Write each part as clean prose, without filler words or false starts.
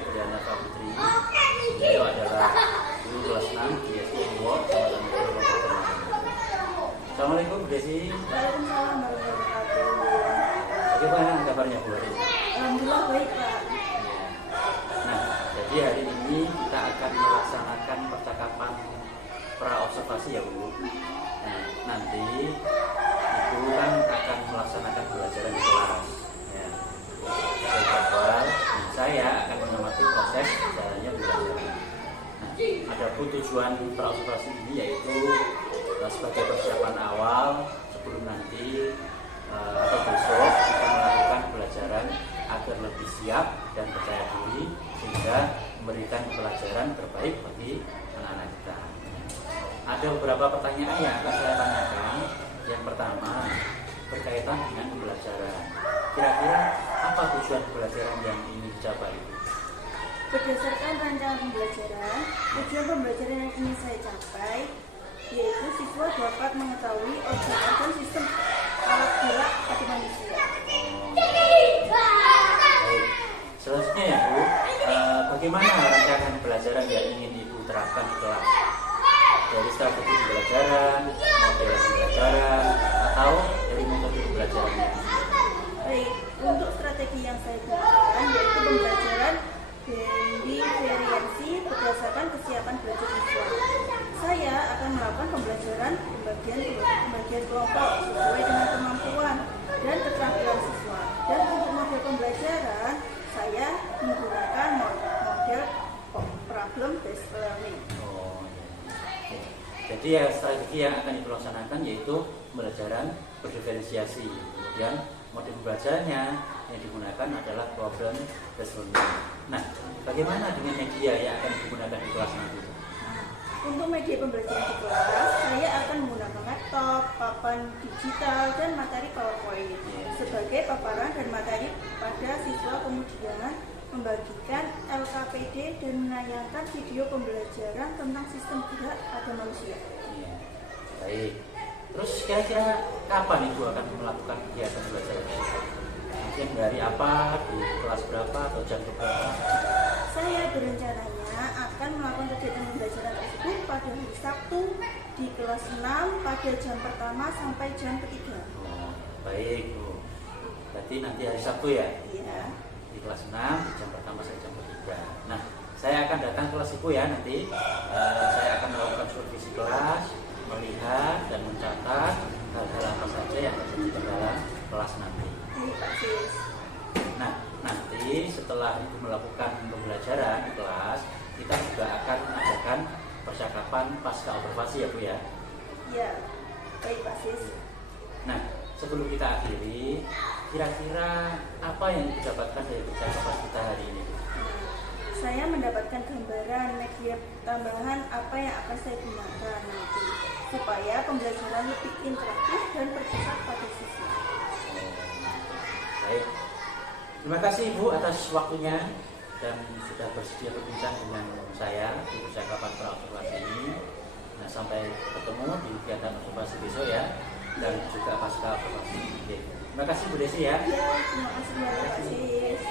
Febriana Fitri. Beliau adalah guru kelas 6 di SD Uwo, Kecamatan Mutiara, Kabupaten Magelang. Assalamualaikum Bu Desi. Waalaikumsalam warahmatullahi wabarakatuh. Bagaimana kabarnya Bu hari ini? Alhamdulillah baik Pak. Nah, jadi hari ini kita akan melaksanakan percakapan pra-observasi ya Bu. Nah, nanti Ibu kan akan melaksanakan pembelajaran di kelas. Ya. Dari awal, saya akan mengamati proses jalannya pembelajaran. Nah, ada tujuan pra-observasi ini yaitu sebagai persiapan awal sebelum nanti atau besok kita melakukan pembelajaran agar lebih siap dan percaya diri sehingga memberikan pelajaran terbaik bagi anak-anak kita. Ada beberapa pertanyaan yang akan saya tanyakan. Yang pertama berkaitan dengan pembelajaran. Kira-kira apa tujuan pembelajaran yang ingin dicapai itu? Berdasarkan rancangan pembelajaran, tujuan pembelajaran yang ingin saya capai yaitu siswa dapat mengetahui objek-objek sistem alat gerak pada manusia. Baik. Selanjutnya ya Bu, bagaimana rancangan pembelajaran yang ingin Ibu terapkan di kelas? Dari strategi pembelajaran, model pembelajaran, atau dari metode pembelajarannya? Baik, untuk strategi yang saya gunakan yaitu pembelajaran diferensiasi berdasarkan kesiapan belajar siswa. Saya akan melakukan pembelajaran pembagian kelompok sesuai dengan kemampuan dan keterampilan siswa. Dan untuk model pembelajaran, saya menggunakan model problem based learning. Jadi ya, strategi yang akan dilaksanakan yaitu pembelajaran berdiferensiasi. Kemudian model pembelajarannya yang digunakan adalah problem based learning. Nah, bagaimana dengan media yang akan digunakan di kelas nanti? Untuk media pembelajaran di kelas, saya akan menggunakan laptop, papan digital, dan materi PowerPoint sebagai paparan dan materi pada siswa. Kemudian membagikan LKPD dan menayangkan video pembelajaran tentang sistem gerak pada manusia. Ya. Baik. Terus kira-kira kapan Ibu akan melakukan kegiatan belajar ini? Mungkin dari apa, di kelas berapa atau jam berapa? Saya berencananya akan melakukan kegiatan pembelajaran tersebut pada hari Sabtu di kelas 6 pada jam pertama sampai jam ketiga. Baik Bu. Berarti nanti hari Sabtu ya? Iya. Di kelas 6 di jam pertama sampai jam ketiga. Nah, saya akan datang ke kelas Ibu ya nanti. Saya akan melakukan supervisi kelas, melihat dan mencatat hal-hal apa saja yang terjadi di dalam kelas nanti. Baik Pak Sis. Nah, nanti setelah Ibu melakukan pembelajaran di kelas, kita juga akan mengadakan percakapan pasca observasi ya Bu ya? Iya. Baik Pak Sis. Nah, sebelum kita akhiri, kira-kira apa yang didapatkan dari percakapan kita hari ini? Saya mendapatkan gambaran media tambahan apa yang akan saya gunakan nanti supaya pembelajaran lebih interaktif dan berpusat pada siswa. Baik. Terima kasih Ibu atas waktunya dan sudah bersedia berbincang dengan saya di percakapan pra-observasi ini. Nah, sampai ketemu di kegiatan observasi besok ya, dan juga pasca observasi. Oke. Terima kasih Bu Desi ya. Ya, terima kasih Pak Sis.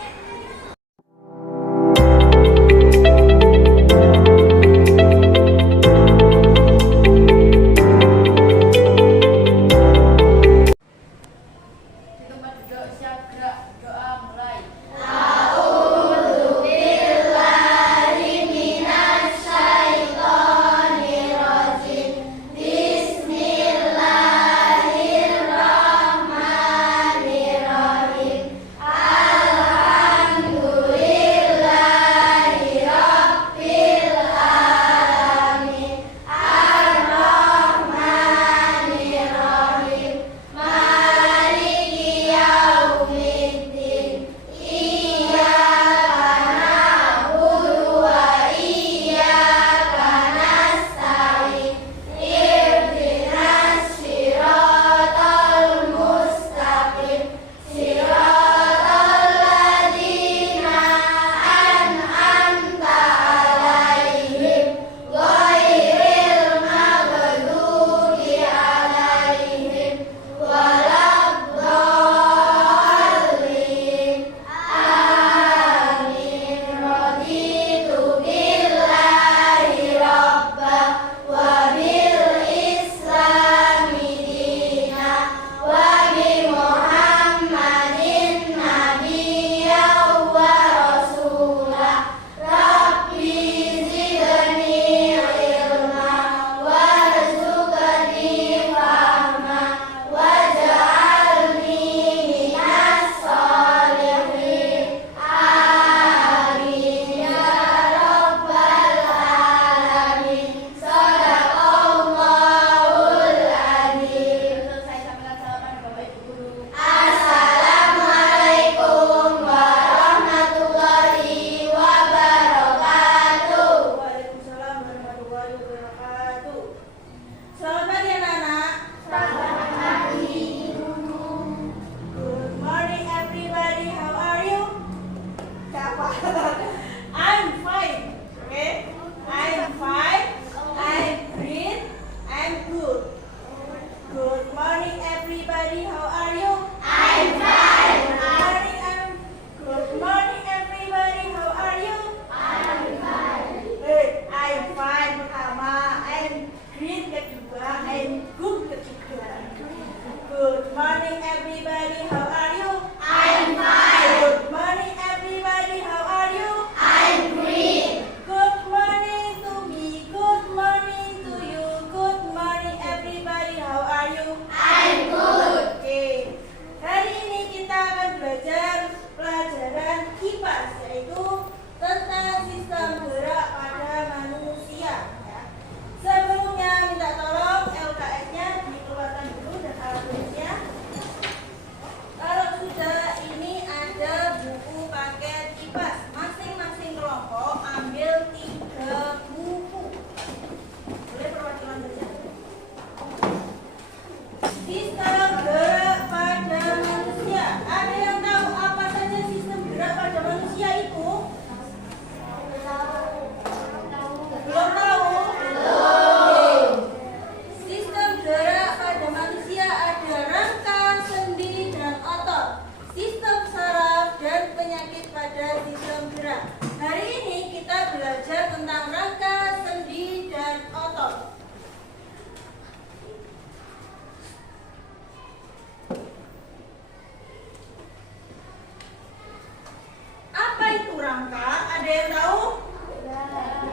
Ada yang tahu?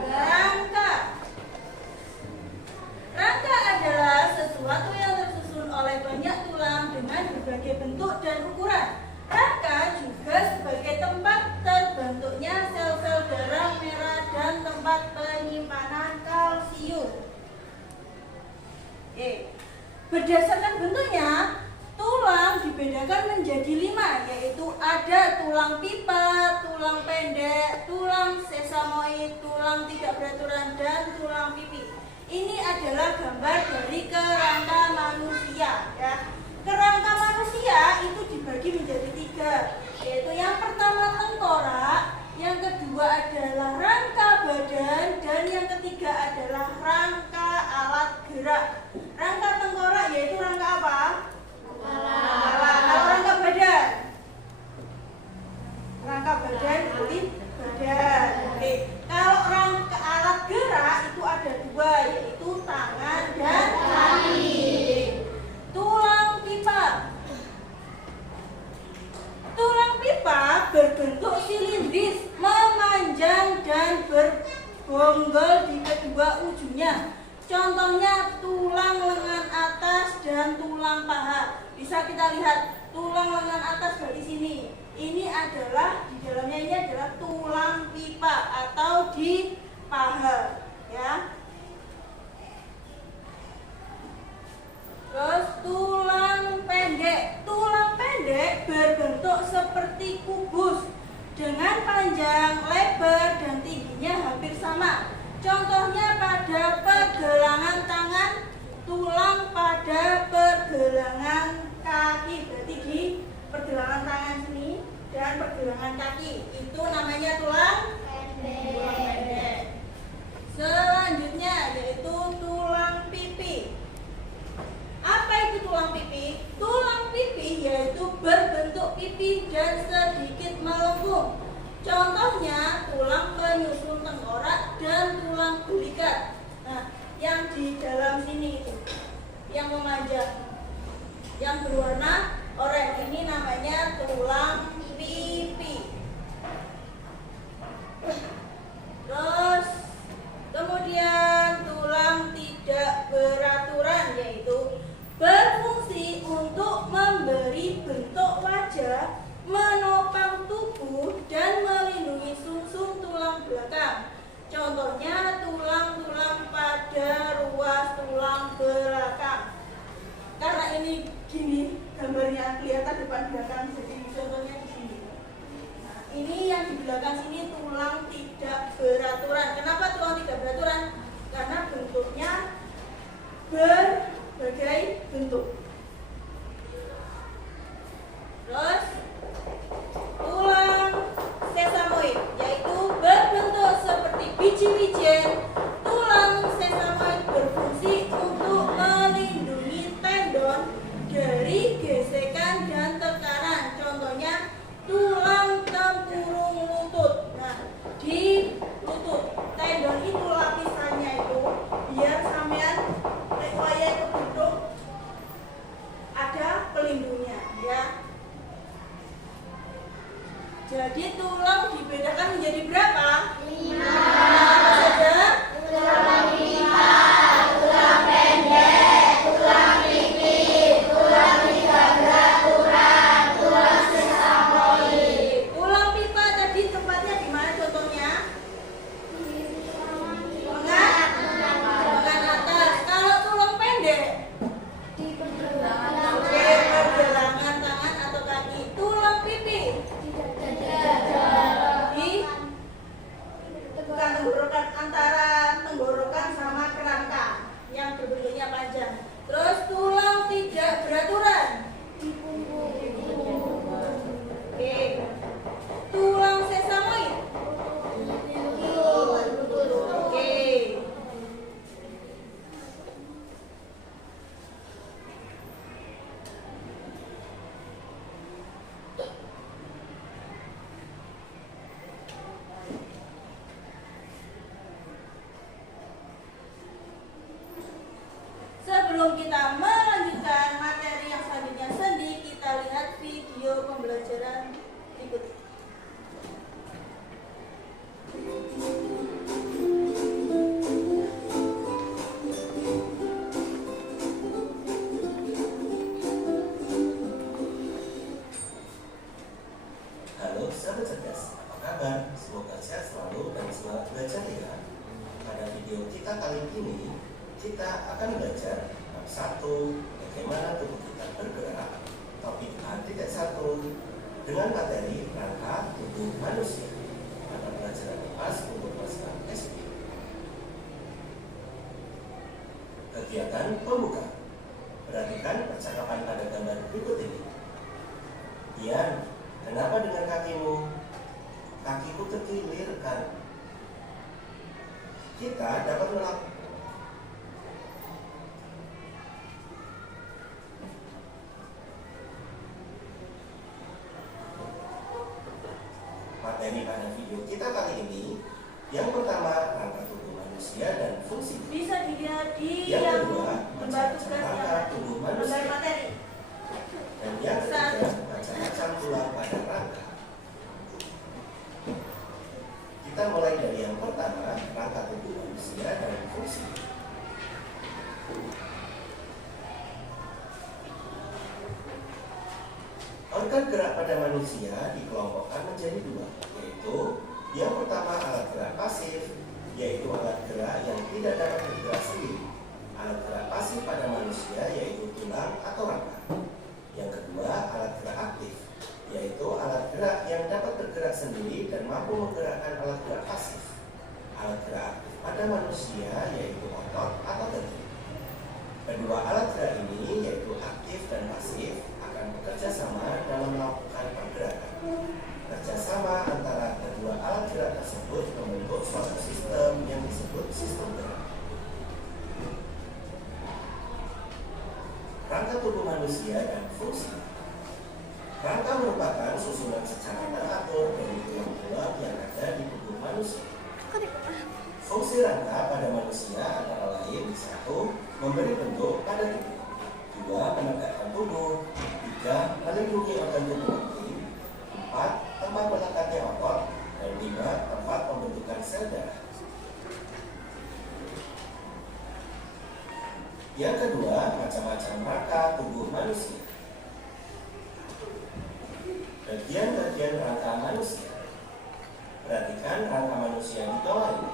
Rangka. Rangka adalah sesuatu yang tersusun oleh banyak tulang dengan berbagai bentuk dan ukuran. Rangka juga sebagai tempat terbentuknya sel-sel darah merah dan tempat penyimpanan kalsium. Berdasarkan bentuknya, tulang dibedakan menjadi 5, yaitu ada tulang pipa, tulang pendek, tulang sesamoid, tulang tidak beraturan, dan tulang pipi. Ini adalah gambar dari kerangka manusia, ya. Kerangka manusia itu dibagi menjadi 3, yaitu yang pertama tengkorak, yang kedua adalah rangka badan, dan yang ketiga adalah rangka alat gerak. Rangka tengkorak yaitu rangka apa? Kepala. Kalau rangka badan? Rangka badan berarti badan. Oke. Kalau rangka alat gerak itu ada 2, yaitu tangan dan kaki. Tulang pipa. Tulang pipa berbentuk silindris, memanjang dan berbonggol di kedua ujungnya. Contohnya tulang lengan atas dan tulang paha. Bisa kita lihat tulang lengan atas dari sini. Ini adalah di dalamnya ini adalah tulang pipa atau di paha, ya. Terus tulang pendek. Tulang pendek berbentuk seperti kubus dengan panjang, lebar, dan tingginya hampir sama. Contohnya pada pergelangan tangan, tulang pada pergelangan kaki. Berarti di pergelangan tangan sini dan pergelangan kaki itu namanya tulang pendek. Selanjutnya yaitu tulang pipi. Apa itu tulang pipi? Tulang pipi yaitu berbentuk pipi dan sedikit melengkung. Contohnya tulang penyusun tengkorak dan tulang belikat. Nah, yang di dalam sini itu, yang memanjang, yang berwarna oranye, ini namanya tulang pipi. Terus kemudian tulang tidak beraturan, yaitu berfungsi untuk memberi bentuk wajah, menopang tubuh, dan melindungi sumsum tulang belakang. Contohnya tulang-tulang pada ruas tulang belakang. Karena ini gini gambarnya kelihatan depan belakang, jadi contohnya di sini. Nah, ini yang di belakang sini tulang tidak beraturan. Kenapa tulang tidak beraturan? Karena bentuknya berbagai bentuk. Terus tulang sesamoid yaitu berbentuk seperti biji-bijian. Tulang sesamoid berfungsi untuk melindungi tendon dari gesekan dan tekanan. Contohnya tulang tempurung lutut. Nah, di lutut tendon itu lapisannya itu biar sampean nek waya kebentuk ada pelindungnya, ya. Jadi tulang dibedakan menjadi berapa? 5. Apa saja? Selamat belajar ya. Pada video kita kali ini, kita akan belajar bab 1, bagaimana tubuh kita bergerak. Topik A.1 dengan materi rangka tubuh manusia pada pelajaran kelas untuk kelas SD. Kegiatan pembuka. Perhatikan percakapan pada gambar berikut ini. Ian, kenapa dengan kakimu? Kakiku terkilir kan? Kita dapat melakukan materi pada video kita kali ini. Yang pertama, rangka tubuh manusia dan fungsi. Bisa dilihat di Yang yang kedua, membantu macam-macam kelas rangka yang tubuh gambar manusia. materi. Dan yang ketiga, macam-macam tulang pada rangka. Kita mulai dari yang pertama, rangka tubuh manusia dan fungsi. Organ gerak pada manusia dikelompokkan menjadi dua, yaitu yang pertama alat gerak pasif, yaitu alat gerak yang tidak dapat bergerak sendiri. Alat gerak pasif pada manusia yaitu tulang atau rangka. Yang kedua, alat gerak aktif, yaitu alat gerak yang dapat bergerak sendiri dan mampu menggerakkan alat gerak pasif. Alat gerak aktif pada manusia yaitu otot atau daging. Kedua alat gerak ini yaitu aktif dan pasif akan bekerja sama dalam melakukan pergerakan. Kerjasama antara kedua alat gerak tersebut membentuk suatu sistem yang disebut sistem gerak. Rangka tubuh manusia dan fungsi. Rangka merupakan susunan secara teratur dari tulang-tulang yang ada di tubuh manusia. Fungsi rangka pada manusia antara lain: 1. Memberi bentuk pada tubuh. 2. Menegakkan tubuh. 3. Melindungi organ tubuh penting. 4. Tempat melekatnya otot. Dan 5. Tempat pembentukan sel darah. Yang kedua, macam-macam rangka tubuh manusia. Bagian-bagian rangka manusia. Perhatikan rangka manusia di bawah ini.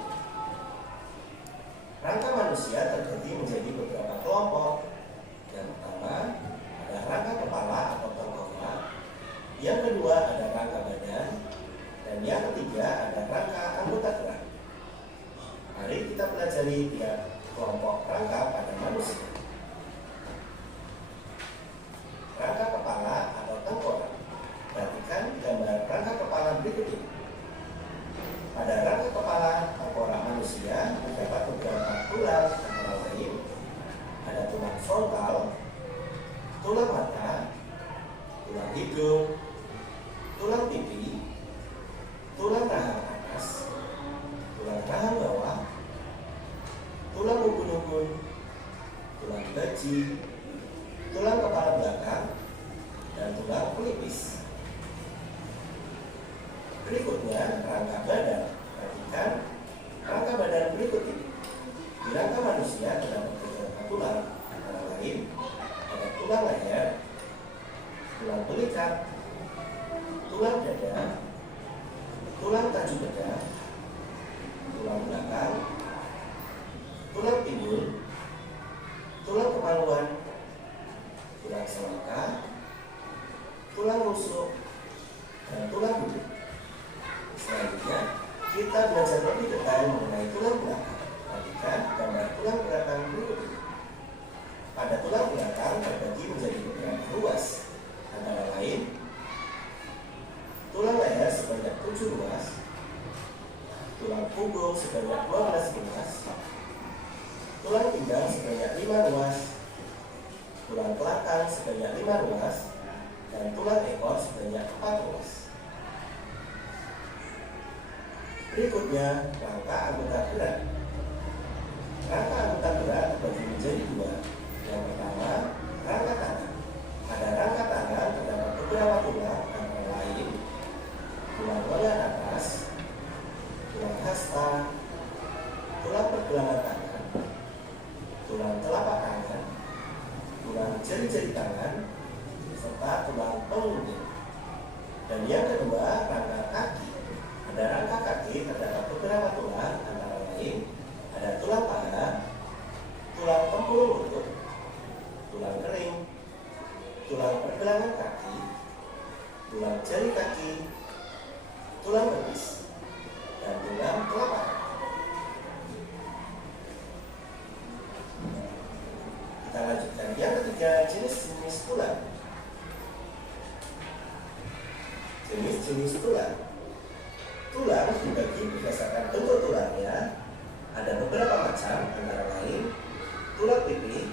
Rangka manusia terbagi menjadi beberapa kelompok. Yang pertama, ada rangka kepala atau tengkorak. Yang kedua, ada rangka badan. Dan yang ketiga, ada rangka anggota gerak. Mari kita pelajari tiap kelompok rangka pada manusia. Rangka kepala atau tengkorak. Perhatikan gambar rangka kepala berikut ini. Pada rangka kepala tengkorak manusia terdapat beberapa tulang antara lain ada tulang frontal, tulang mata, tulang hidung, tulang pipi, tulang rahang atas, tulang rahang bawah, tulang unggun-unggun, tulang baji, tulang kepala belakang, dan tulang pelipis. Berikutnya, rangka badan. Perhatikan rangka badan berikut ini. Di rangka manusia terdapat beberapa tulang, antara lain ada tulang leher, tulang belikat, tulang dada, tulang tajuk dada, tulang belakang, tulang pinggul, tulang kemaluan, tulang selangkah, tulang rusuk, dan tulang duduk. Selanjutnya, kita belajar lebih detail mengenai tulang belakang. Perhatikan gambar tulang belakang berikut ini. Pada tulang belakang terbagi menjadi beberapa ruas, antara lain tulang leher sebanyak 7 ruas, tulang punggung sebanyak 12 ruas, tulang pinggang sebanyak 5 ruas, tulang belakang sebanyak 5 ruas, dan tulang ekor sebanyak 4 ruas. Berikutnya, rangka anggota gerak. Rangka anggota gerak terbagi menjadi dua. Yang pertama, rangka tangan. Pada rangka tangan terdapat beberapa tulang antara lain tulang lengan atas, tulang hasta, tulang pergelangan tangan, tulang telapak tangan, tulang jari-jari tangan, serta tulang pengunjung. Dan yang kedua, rangka kaki. Pada rangka kaki terdapat beberapa tulang, antara lain ada tulang paha, tulang tempurung lutut, tulang kering, tulang pergelangan kaki, tulang jari kaki, tulang betis, dan tulang telapak. Kita lanjutkan yang ketiga, jenis-jenis tulang. Jenis-jenis tulang. Tulang dibagi berdasarkan bentuk tulangnya. Ada beberapa macam, antara lain tulang pipi,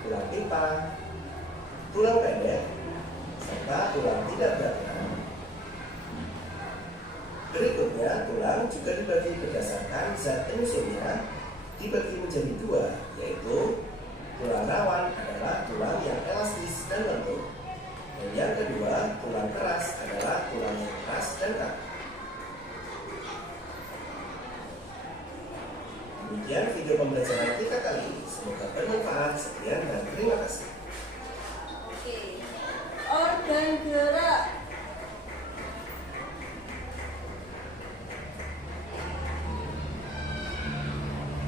tulang pingpang, tulang pendek, serta tulang tidak beraturan. Berikutnya, tulang juga dibagi berdasarkan zat emulsinya, dibagi menjadi dua, yaitu tulang rawan adalah tulang yang elastis dan lentur, dan yang kedua, tulang keras adalah tulang yang keras dan kaku. Demikian video pembelajaran kita kali ini. Semoga bermanfaat. Sekian dan terima kasih. Oke. Organ gerak.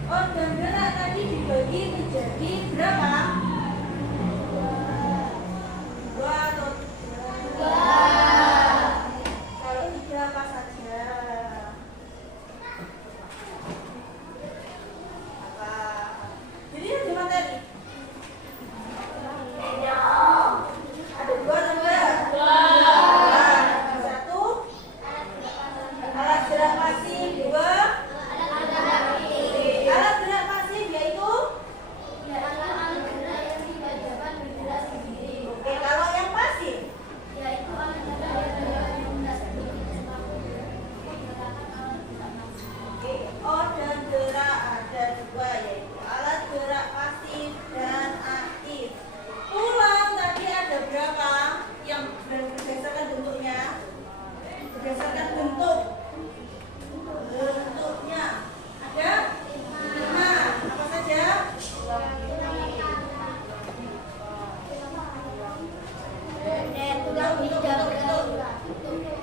Organ gerak tadi dibagi menjadi berapa? Dua atau tiga? Kalau tiga apa saja? Apa? Jadi ada materi? Ada dua atau enggak? Satu alat gerak pasif, dua alat gerak pasif yaitu oke, kalau yang pasif oke, organ gerak ada dua yaitu alat gerak pasif dan aktif. Tulang tadi ada berapa yang berdasarkan bentuknya? Berdasarkan bentuknya ada 5. Apa saja? Tulang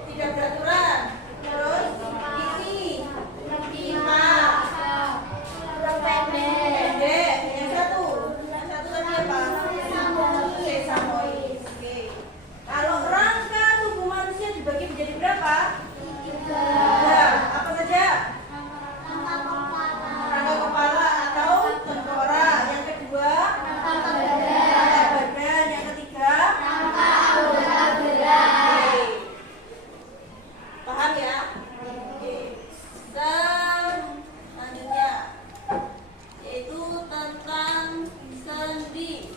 tidak beraturan. Terus pipi, pingpang, pendek. Yang satu tadi apa? Sesamoid. Oke. Kalau rangka tubuh manusia dibagi menjadi berapa? 3. Apa saja? Rangka kepala atau tengkorak. Yang kedua, rangka badan. Yang ketiga, oke. Paham ya? Oke. Selanjutnya yaitu tentang sendi.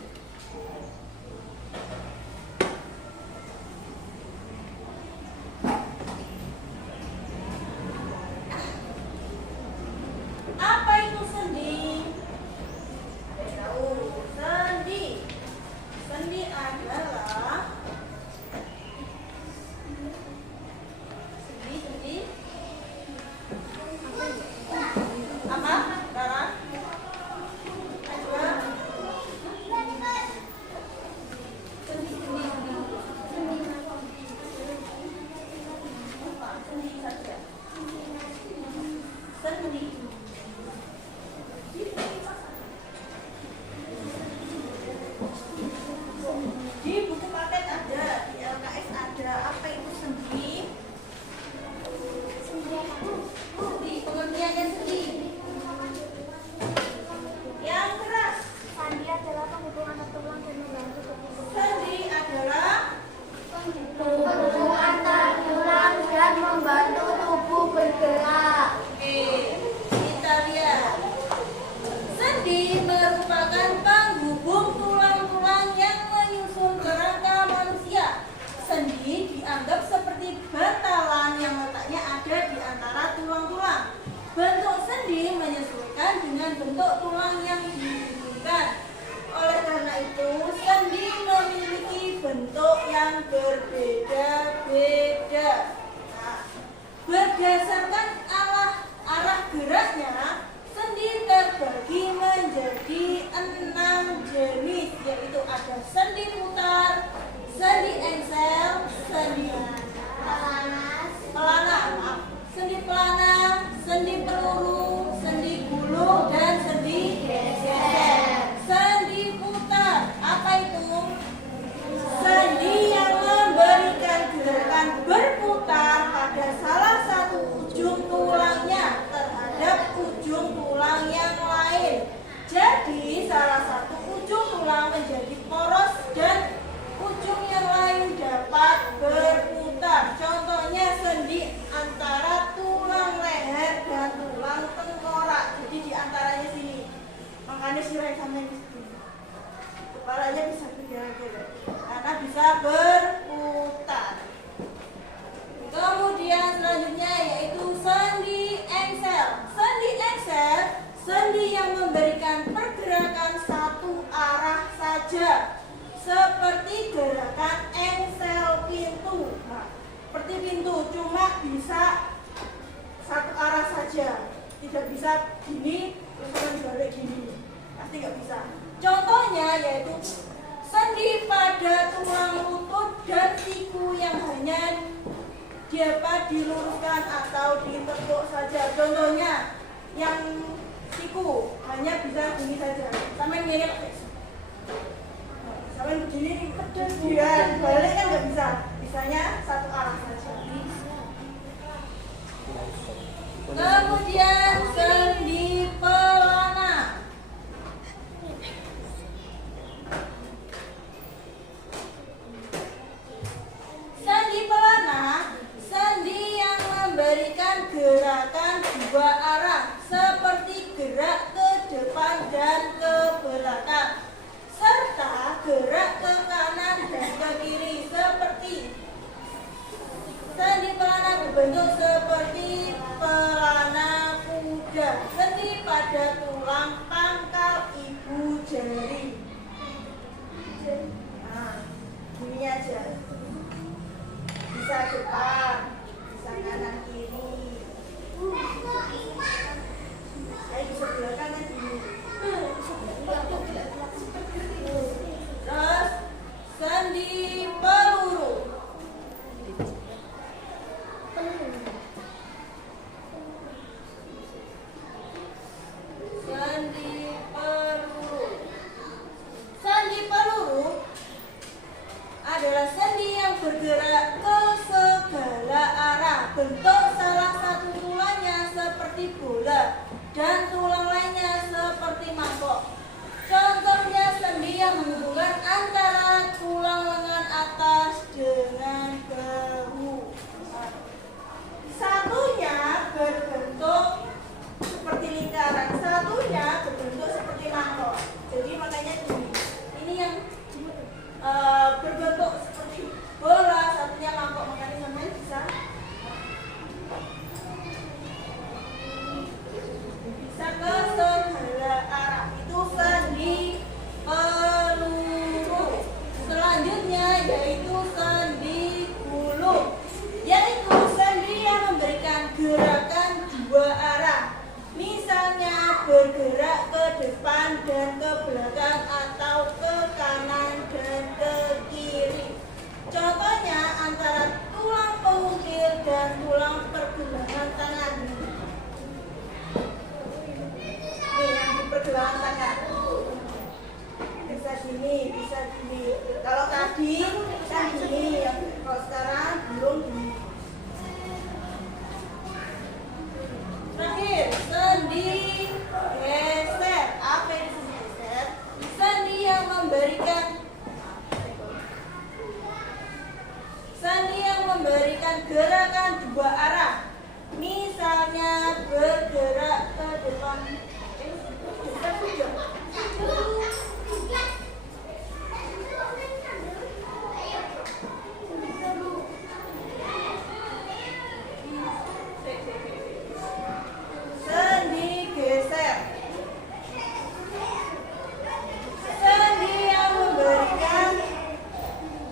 Apa itu sendi? Tahu. Sendi adalah sendi apa? Darah? Coba. Sendi saja. Sendi. Di buku paket ada, di LKS ada. Apa itu sendi? Sendi, pengertiannya sendi. Yang keras. Sandi adalah penghubungan tulang dan membantu tubuh. Sendi adalah Penghubung antar tulang dan membantu tubuh bergerak. oke, kita lihat. Sendi merupakan penghubung tulang-tulang yang menyusun kerangka manusia. Sendi dianggap seperti bantalan yang letaknya ada di antara tulang-tulang. Bentuk sendi menyesuaikan dengan bentuk tulang yang dibutuhkan. Oleh karena itu, sendi memiliki bentuk yang berbeda-beda. Nah, berdasarkan arah geraknya, sendi terbagi menjadi 6 jenis, yaitu ada sendi putar, sendi engsel, sendi pelana, pintu, cuma bisa satu arah saja, tidak bisa gini terus balik gini, pasti nggak bisa. Contohnya yaitu sendi pada tulang lutut dan siku yang hanya dapat diluruskan atau ditekuk saja. Contohnya yang siku hanya bisa gini saja, sampai mirip, sampai begini dia balik kan nggak bisa, bisanya satu arah saja. Kemudian sendi pelana. Sendi pelana, sendi yang memberikan gerakan dua arah seperti gerak ke depan dan ke belakang, serta gerak ke kanan dan ke kiri seperti sendi pelana berbentuk seperti pelana kuda. Sendi pada tulang pangkal ibu jari. Nah, gini aja. Bisa depan, bisa kanan kiri. Saya bisa sebelah kanan kiri. Terus sendi peluru. Sendi peluru. Sendi peluru adalah sendi yang bergerak ke segala arah. Bentuk salah satu tulangnya seperti bola dan tulang lainnya seperti mangkok. Contohnya sendi yang menghubungkan antara tulang lengan atas dengan bahu. Satunya berbentuk seperti lingkaran, satunya berbentuk seperti mangkok. Jadi makanya ini yang berbentuk seperti bola, satunya mangkok. Makanya namanya bisa ke segala arah. Itu sendi peluru. Selanjutnya yaitu sendi gulung, yaitu sendi yang memberikan gerakan dua arah. Misalnya bergerak ke depan dan ke belakang atau ke kanan dan ke kiri. Contohnya antara tulang pengukir dan tulang pergelangan tangan. Ini yang di pergelangan tangan. Bisa gini, bisa gini. Kalau tadi kan gini, kalau sekarang belum gini. Terakhir, sendi geser. Apa yang sendi geser? Sendi yang memberikan gerakan dua arah. Misalnya bergerak ke depan. Sendi geser. Sendi yang memberikan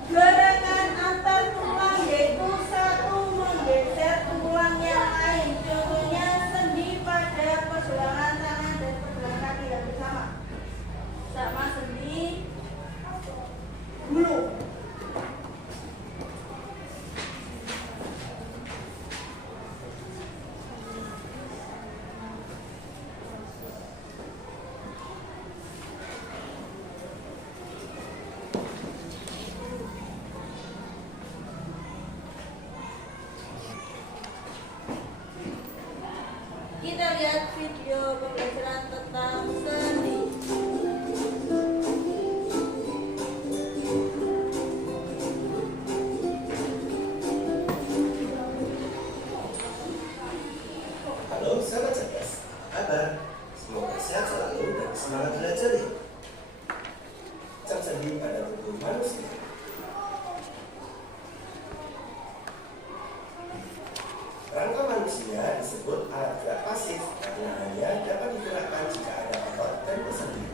gerakan antar tulang, yaitu satu menggeser tulang yang lain. Contohnya sendi pada pergelangan tangan dan pergelangan kaki yang bersama. Sama sendi gulung. Kita lihat video pembelajaran tentang sendi. Halo sahabat cerdas, apa kabar? Semoga sehat selalu dan semangat belajar ya. Cap sendi pada tubuh manusia. Rangka manusia disebut alat gerak pasif karena hanya dapat digerakkan jika ada otot dan sendi.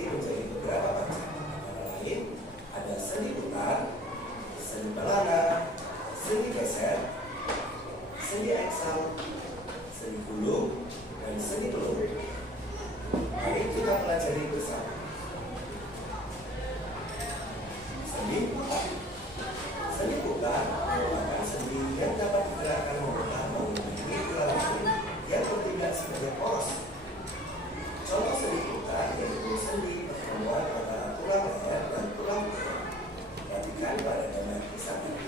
terbagi menjadi beberapa macam. Antara lain ada sendi putar, sendi pelana, sendi geser, sendi aksal, sendi gulung, dan sendi peluru. Mari kita pelajari bersama. Sendi putar. Sendi putar merupakan sendi yang dapat digerakkan memutar mengelilingi tulang rusuk yang bertindak sebagai poros. Contoh sendi putar yaitu sendi pertemuan antara tulang leher dan tulang punggung. Perhatikan pada gambar di samping.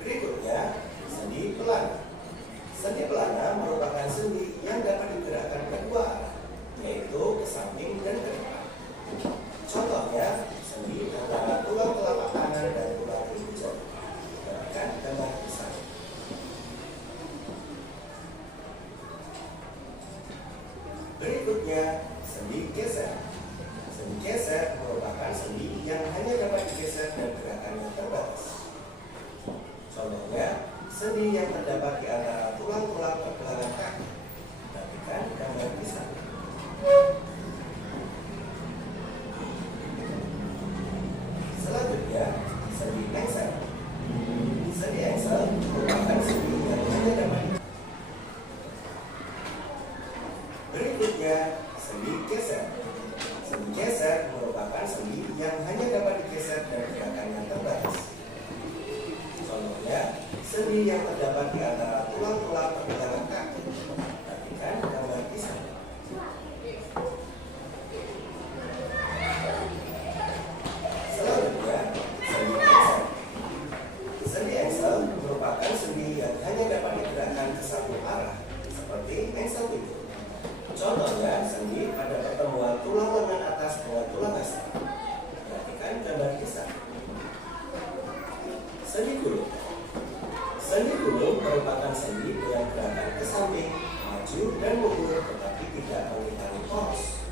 Berikutnya, sendi pelana. Sendi pelana merupakan sendi yang dapat digerakkan kedua arah, yaitu ke samping dan ke depan. Contohnya, sendi antara tulang telapak tangan dan tulang ibu jari. Perhatikan gambar di samping. Berikutnya, sendi geser. Sendi geser merupakan sendi yang hanya dapat digeser dan gerakannya terbatas. Contohnya, sendi yang terdapat di antara tulang-tulang pergelangan kaki. Perhatikan gambar di samping. Selanjutnya, sendi engsel. Sendi engsel merupakan sendi yang hanya dapat Berikutnya, sendi geser. Sendi geser merupakan sendi yang hanya dapat digeser dan gerakannya terbatas. Contohnya, sendi yang terdapat di antara tulang-tulang pergelangan kaki. Perhatikan gambar di sana. Selanjutnya, sendi engsel. Sendi engsel merupakan sendi yang hanya dapat digerakkan ke satu arah, seperti engsel pintu. Contohnya, sendi pada pertemuan tulang lengan atas dengan tulang atas. Perhatikan gambar di sana. Sendi gulung. Sendi gulung merupakan sendi dengan gerakan ke samping, maju, dan mundur tetapi tidak mengitari poros.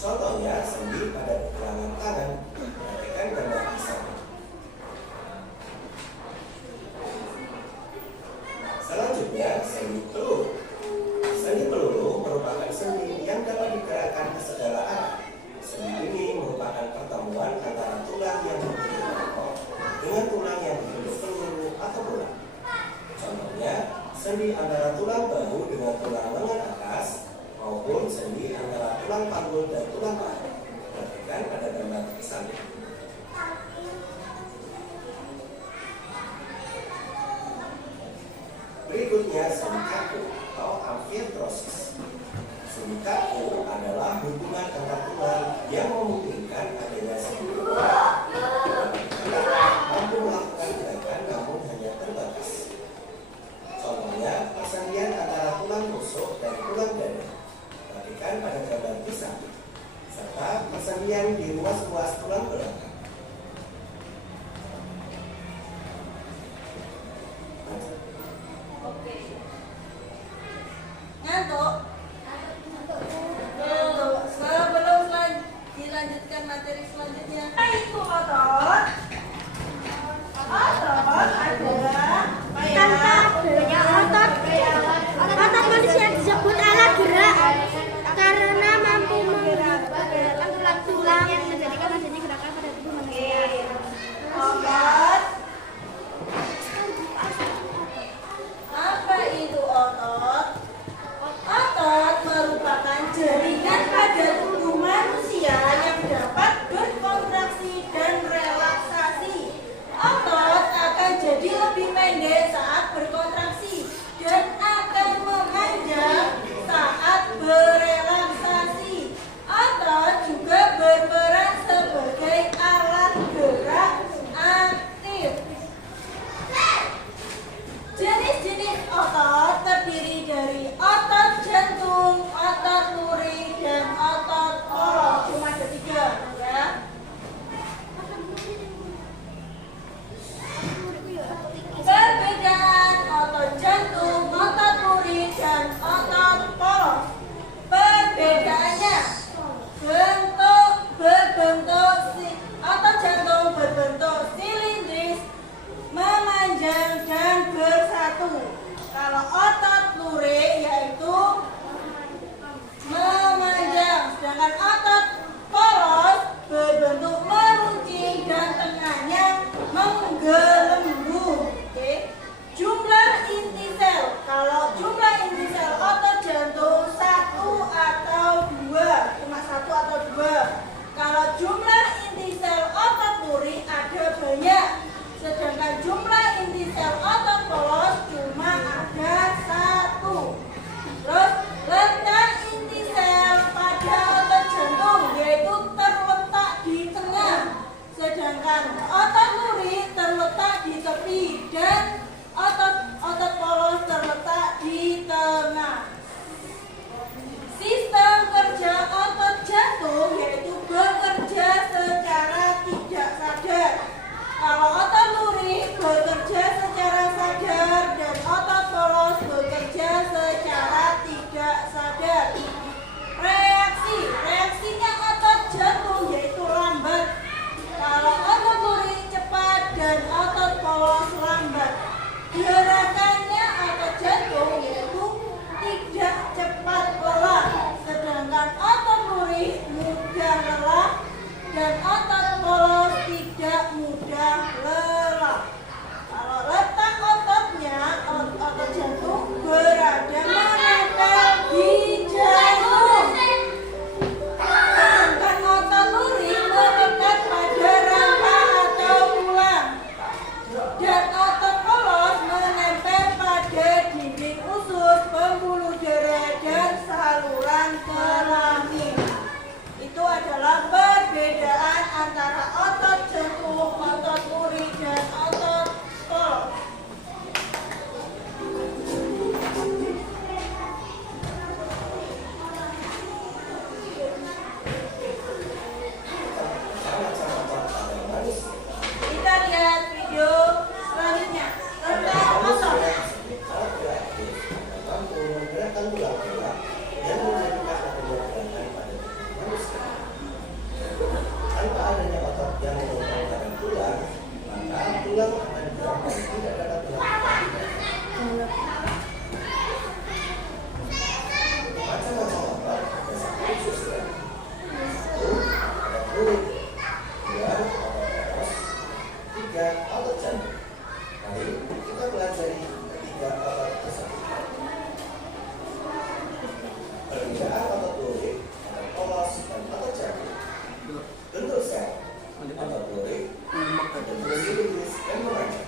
Contohnya, sendi pada pergelangan tangan. Perhatikan gambar di sana. Selanjutnya, sendi peluru. Sendi peluru merupakan sendi yang dapat digerakkan ke segala arah. Sendi ini merupakan pertemuan antara tulang yang berbentuk mangkok dengan tulang yang berbentuk peluru atau bola. Contohnya, sendi antara tulang bahu dengan tulang lengan atas maupun sendi antara tulang panggul dan tulang paha. Perhatikan pada gambar di samping. Berikutnya, sendi kaku atau amfiartrosis. Sendi kaku adalah hubungan antar tulang yang memungkinkan adanya sendi mampu melakukan gerakan namun hanya terbatas. Contohnya, persendian antara tulang rusuk dan tulang dada. Perhatikan pada gambar di samping, serta persendian di ruas-ruas tulang belakang. Oke. Ngantuk? Sebelum dilanjutkan materi selanjutnya. Itu otot. Otot adalah Otot manusia disebut alat gerak karena mampu menggerakkan tulang-tulang yang menjadikan kulit. 2. Otot poros. 3. Otot jantung. Mari kita pelajari ketiga otot tersebut. Perbedaan otot lurik, otot polos, dan otot jantung. Bentuk sel. Otot lurik berbentuk silindris dan memanjang.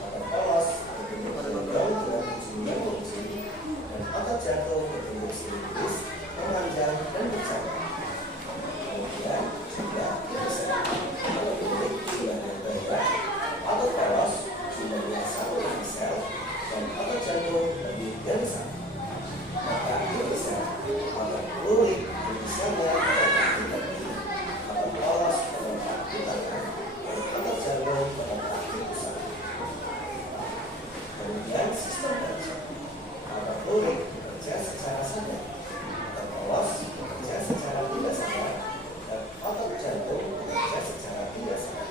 Otot polos berbentuk gelombang dengan fungsi yang mengungsi, dan otot jantung berbentuk silindris, memanjang dan bercabang. Kemudian juga bisa otot lurik jumlahnya banyak, otot polos jumlahnya 1 sel, dan otot jantung lebih dari 1. Maka bisa otot lurik misalnya terletak di otot polos terletak di tangan, dan otot jantung terletak di pusat. Kemudian sistem kerja. Otot lurik bekerja secara sadar, otot polos bekerja secara tidak sadar, dan otot jantung bekerja secara tidak sadar.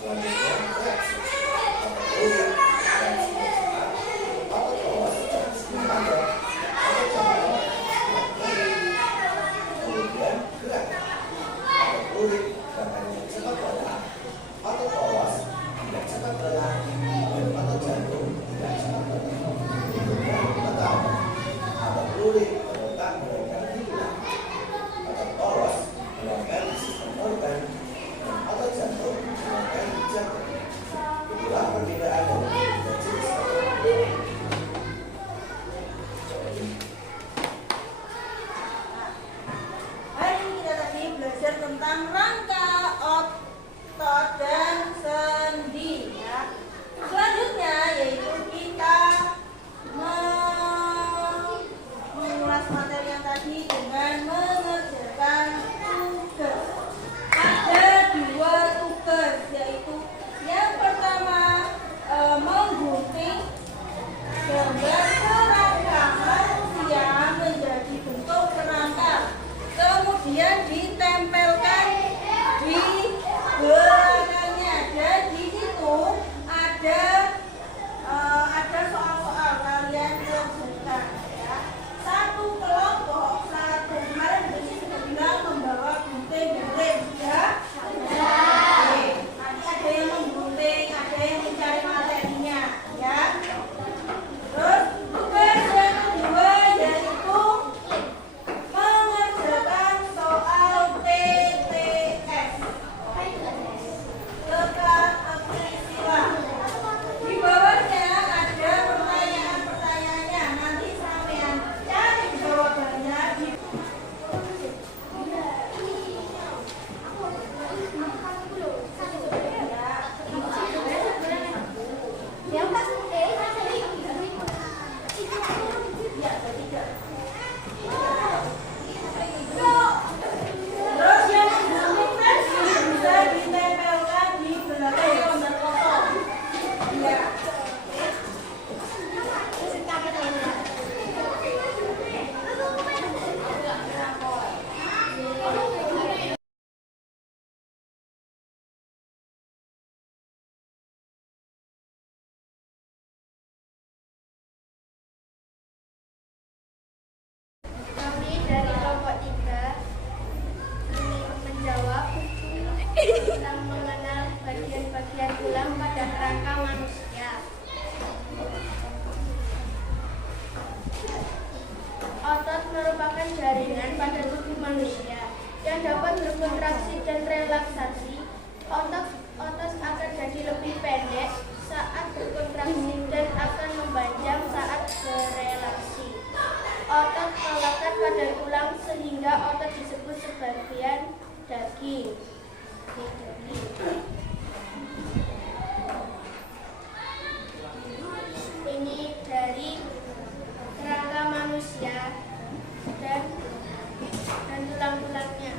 Selanjutnya reaksi. Otot lurik reaksi cepat, otot polos reaksi lambat, otot jantung reaksi lambat. Kemudian gerakan. Otot lurik gerakannya cepat lelah, otot polos tidak cepat lelah, dan otot jantung tidak cepat lelah. Kemudian otot otot lurik terletak menempel di tulang, otot polos menempel di sistem organ, dan otot jantung menempel di jantung. Itulah perbedaan dari ketiga jenis otot. Hari ini kita tadi belajar tentang rangka, otot, dan sendi. Ya. Selanjutnya yaitu kita mengulas materi yang tadi dengan mengerjakan tugas. Ada 2 tugas, yaitu yang pertama menggunting gambar kerangka manusia menjadi bentuk kerangka, kemudian ditempelkan di belakangnya, dan di situ ada soal-soal kalian kerjakan ya. Satu kelompok, kemarin Desi sudah bilang membawa gunting dan rem ya. Oke. Nanti ada yang menggunting, ada yang mencari materinya ya. Terus tugas yang kedua yaitu mengerjakan soal TTS, teka-teki sila. Di bawahnya ada pertanyaan-pertanyaannya. Nanti sampean cari jawabannya di terus yang menggunting tadi bisa ditempelkan di belakang lembar kosong. Iya. Kami dari kelompok 3 ingin menjawab tentang mengenal bagian-bagian tulang pada kerangka manusia. Otot merupakan jaringan pada tubuh manusia yang dapat berkontraksi dan relaksasi. Otot akan jadi lebih pendek saat berkontraksi dan akan memanjang saat berelaksi. Otot melekat pada tulang sehingga otot disebut sebagai daging. Ini dari kerangka manusia dan tulang-tulangnya.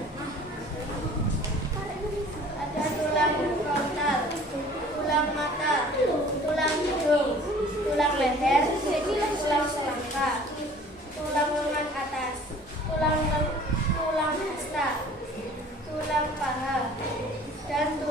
Ada tulang frontal, tulang mata, tulang hidung, tulang leher, tulang selangka, tulang lengan atas, tulang hasta, tulang paha, dan tulang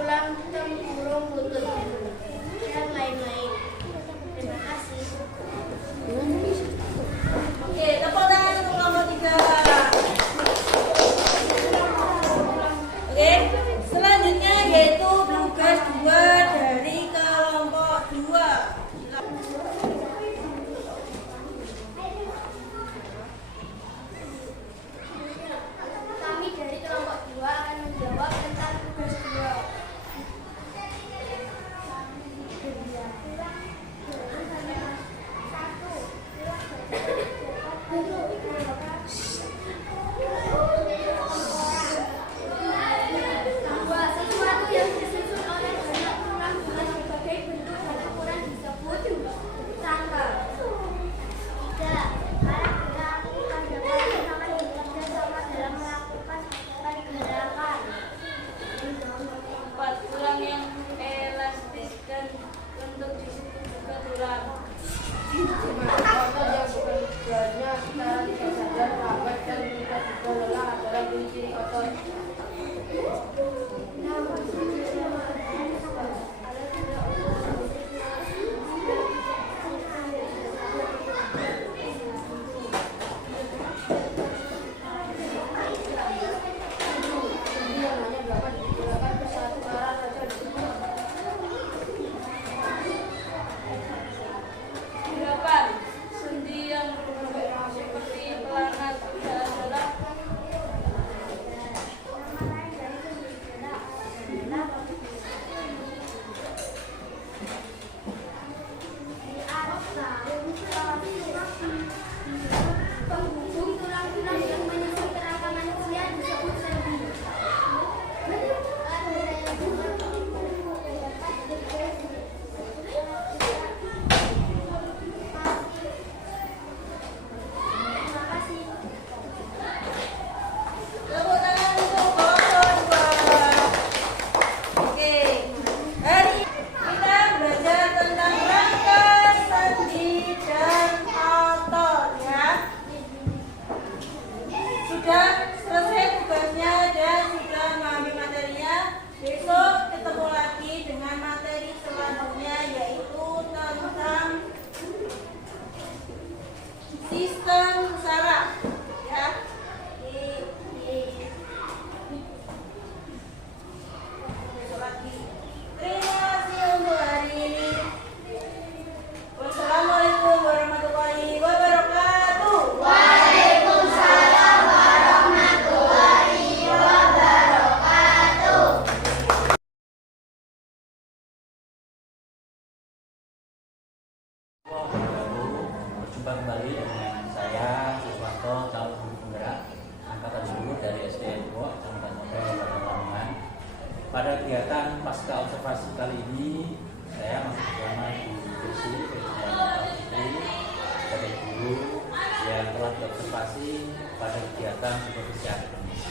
setelah diobservasi pada kegiatan supervisi akademis.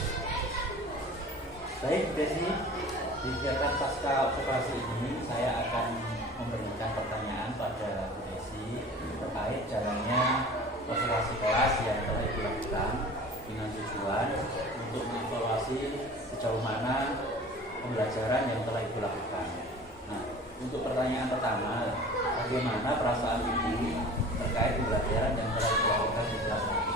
Baik, Desi, di kegiatan pasca observasi ini saya akan memberikan pertanyaan pada Bu Desi terkait jalannya observasi kelas yang telah dilakukan dengan tujuan untuk mengevaluasi sejauh mana pembelajaran yang telah dilakukan. Nah, untuk pertanyaan pertama, bagaimana perasaan Ibu terkait pembelajaran yang telah dilakukan di kelas nanti?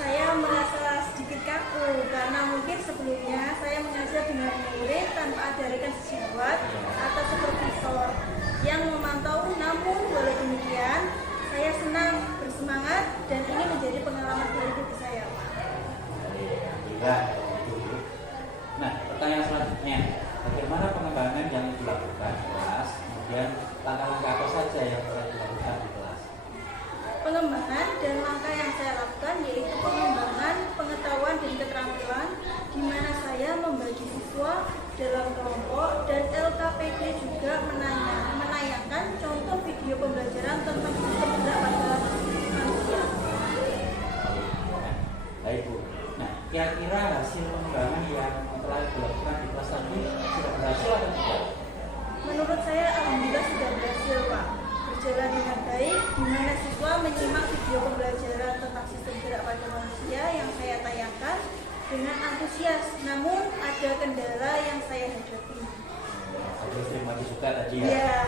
Saya merasa sedikit kaku karena mungkin sebelumnya saya mengajar dengan murid tanpa ada rekan sejawat atau supervisor yang memantau. Namun walau demikian, saya senang, bersemangat, dan ini menjadi pengalaman baru bagi saya. Alhamdulillah. Nah, pertanyaan selanjutnya, bagaimana pengembangan yang dilakukan di kelas? Kemudian langkah-langkah apa saja yang telah dilakukan di kelas? Pengembangan dan langkah yang saya lakukan yaitu pengembangan pengetahuan dan keterampilan, di mana saya membagi siswa dalam kelompok, dan LKPD juga menayangkan contoh video pembelajaran tentang sistem gerak pada manusia. Baik Bu. Nah, kira-kira hasil pengembangan yang telah dilakukan di kelas tadi sudah berhasil atau tidak? Menurut saya alhamdulillah sudah berhasil, Pak. Berjalan dengan baik, di mana siswa menyimak video pembelajaran tentang sistem gerak pada manusia yang saya tayangkan dengan antusias. Namun ada kendala yang saya hadapi. Ada terima kasih juga tadi ya. Iya.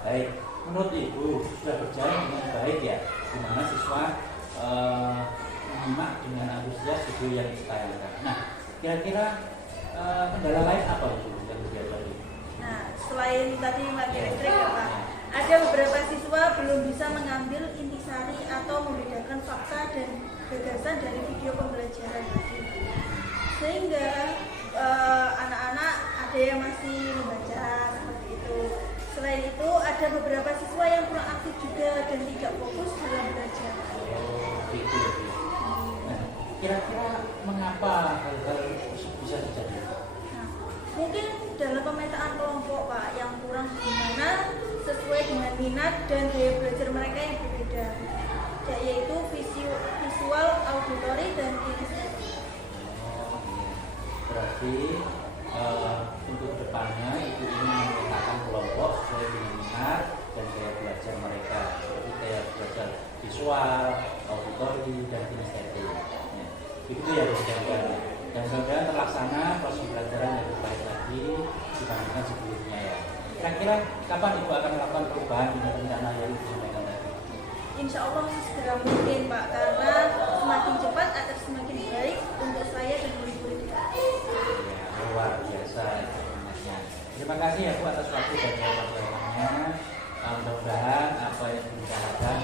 Baik, menurut Ibu sudah berjalan dengan baik ya, di mana siswa menyimak dengan antusias video yang ditayangkan. Nah, kira-kira kendala lain apa Ibu yang dihadapi? Nah, selain tadi mati listrik ya Pak, ada beberapa siswa belum bisa mengambil intisari atau membedakan fakta dan gagasan dari video pembelajaran tadi. Sehingga anak-anak ada yang masih membaca seperti itu. Selain itu ada beberapa siswa yang kurang aktif juga dan tidak fokus dalam belajar. Oh, gitu. Nah, kira-kira mengapa hal-hal bisa terjadi? Nah, mungkin dalam pemetaan kelompok Pak yang kurang gimana sesuai dengan minat dan gaya belajar mereka yang berbeda, yaitu visual, auditory, dan kinestetik. Oh, iya. Berarti untuk depannya Ibu ingin memetakan kelompok sesuai dengan minat dan gaya belajar mereka, seperti gaya belajar visual, auditory, dan kinestetik. Ya. Itu ya mudah-mudahan. Dan mudah-mudahan terlaksana proses pembelajaran yang lebih baik lagi dibandingkan sebelumnya ya. Kira-kira kapan Ibu akan melakukan perubahan dengan rencana yang Ibu sampaikan tadi? Insya Allah segera mungkin Pak, karena semakin cepat akan semakin baik untuk saya dan murid-murid kita. Ya, luar biasa informasinya. Terima kasih ya Bu atas waktu dan jawabannya. Mudah-mudahan apa yang dibicarakan